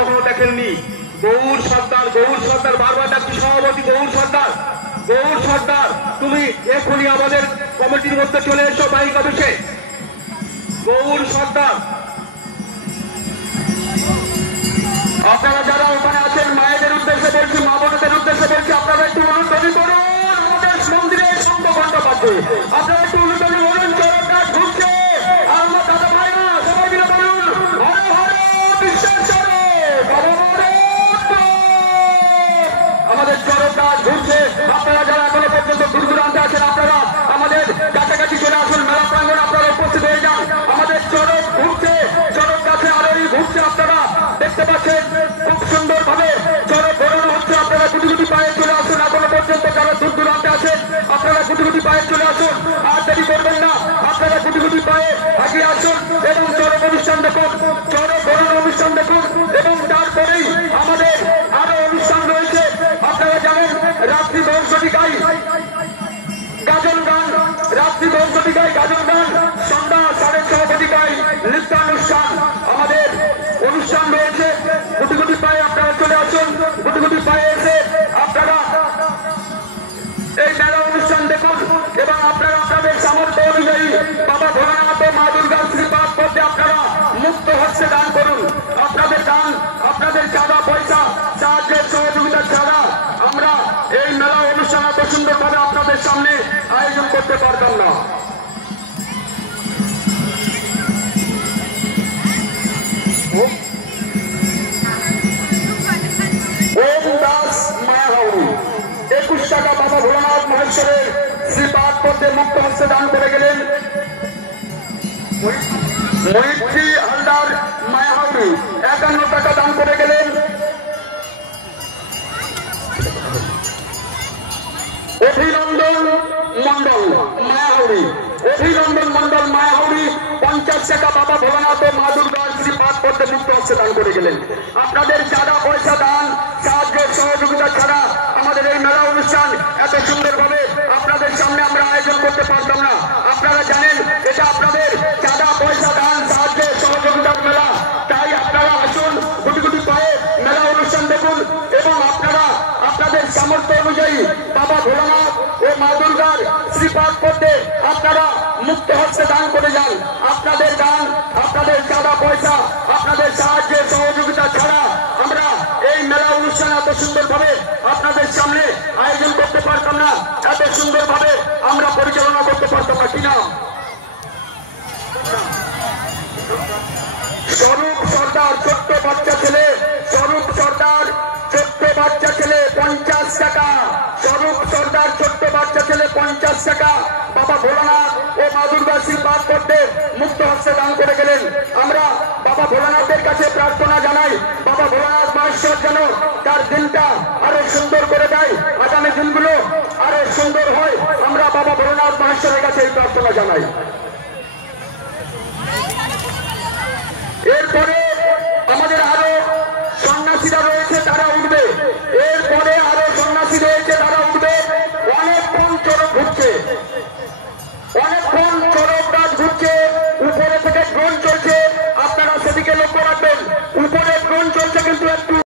কখনো দেখেননি। গৌর সর্দার বারবার ডাকছি সভাপতি গৌর সর্দার তুমি এখনই আমাদের কমিটির মধ্যে চলে এসো বাইক অফিসে। গৌর সর্দার, আপনারা যারা ওখানে আছেন মায়েদের উদ্দেশ্যে বলছি, মা বোনদের উদ্দেশ্যে বলছি, আপনারা একটু অনুধ্বনি করুন। আমাদের মন্দিরে শঙ্খ ঘণ্টা বাজছে, আপনারা একটু অনুধ্বনি বলুন। চরণটা ঢুকছে, আমার দাদা ভাইরা সবাই মিলে বলুন হরে হরে বিশ্বেশ্বর বাবা। আমাদের চরণটা ঢুকছে। আপনারা যারা এখনো পর্যন্ত দূর দূরান্তে আছেন, আপনারা আমাদের কাছাকাছি চলে আসুন, মেলা প্রাঙ্গণে আপনারা উপস্থিত হয়ে যান। আমাদের চরণ ঘুরছে, চরণ কাছে আলোই ঘুরছে, আপনারা দেখতে পাচ্ছেন খুব সুন্দর ভাবে চরণ ঘোরানো হচ্ছে। আপনারা গুটি গুটি পায়ে চলে আসুন, এখনো পর্যন্ত যারা দূর দূরান্তে আছেন আপনারা গুটি গুটি পায়ে চলে আসুন, আর দেরি করবেন না। আপনারা গুটি গুটি পায়ে এগিয়ে আসুন এবং চরণ অনুষ্ঠান দেখুন, চরণ ঘোরানো অনুষ্ঠান দেখুন। এবং তারপরেই আমাদের আরো অনুষ্ঠান রয়েছে। আপনারা জানেন রাত্রি বংশটিকায় গাজন গান, সন্ধ্যা 6:30 ঘটিকায় নৃত্যানুষ্ঠান আমাদের অনুষ্ঠান রয়েছে। গুটি গুটি পায়ে আপনারা চলে আসুন, গুটি গুটি পায়ে এসে আপনারা এই মেলা অনুষ্ঠান দেখুন এবং আপনারা আপনাদের সামর্থ্য অনুযায়ী বাবা ভোলানাথ ও মা দুর্গার শ্রীপাদ পদ্মে আপনারা মুক্ত হস্তে দান করুন। আপনাদের দান, আপনাদের চাঁদা পয়সা, সাহায্যের সহযোগিতা ছাড়া আমরা এই মেলা অনুষ্ঠান এত সুন্দরভাবে আপনাদের সামনে আয়োজন করতে পারতাম না। ওম দাস মায়াহাউড়ি 21 টাকা বাবা ভোলানাথ মহেশ্বরের শ্রীপাদ পদ্মে মুক্ত হস্তে দান করে গেলেন। মৈত্রী হালদার মায়াহাউড়ি 51 টাকা দান করে গেলেন। অভিনন্দন মন্ডল মায়াহাউড়ি 50 টাকা বাবা ভোলানাথ ও মা দুর্গার শ্রীপাদ পদ্মে মুক্ত হস্তে দান করে গেলেন। আপনাদের চাঁদা পয়সা দান, সাহায্য সহযোগিতা ছাড়া আমাদের এই মেলা অনুষ্ঠান এত সুন্দরভাবে আপনাদের সামনে আমরা আয়োজন করতে পারতাম না। আপনারা জানেন এটা আপনাদের চাঁদা পয়সা দান, সাহায্য সহযোগিতার মেলা। তাই আপনারা আসুন, গুটি গুটি পায়ে মেলা অনুষ্ঠান দেখুন এবং আপনারা আপনাদের সামর্থ্য অনুযায়ী বাবা ভোলানাথ ও মা দুর্গার শ্রীপাদ পদ্মে আপনারা মুক্ত হস্তে দান করে যান। আপনাদের দান, আপনাদের চাঁদা পয়সা, আপনাদের সাহায্যের সহযোগিতা ছাড়া আমরা এই মেলা অনুষ্ঠান এত সুন্দরভাবে আপনাদের সামনে আয়োজন করতে পারতাম না, এত সুন্দরভাবে আমরা পরিচালনা করতে পারতাম না। কি নাম? স্বরূপ সর্দার ছোট্ট বাচ্চা ছেলে, 50 টাকা। স্বরূপ সর্দার ছোট্ট বাচ্চা ছেলে 50 টাকা বাবা ভোলানাথ ও মা দুর্গার শ্রীপাদ পদ্মে মুক্ত হস্তে দান করে গেলেন। আমরা বাবা ভোলানাথের কাছে প্রার্থনা জানাই, বাবা ভোলানাথ মহেশ্বর যেন তার দিনটা আরো সুন্দর করে দেয়, আগামী দিনগুলো আরো সুন্দর হয়। আমরা বাবা ভোলানাথ মহেশ্বরের কাছে এই প্রার্থনা জানাই।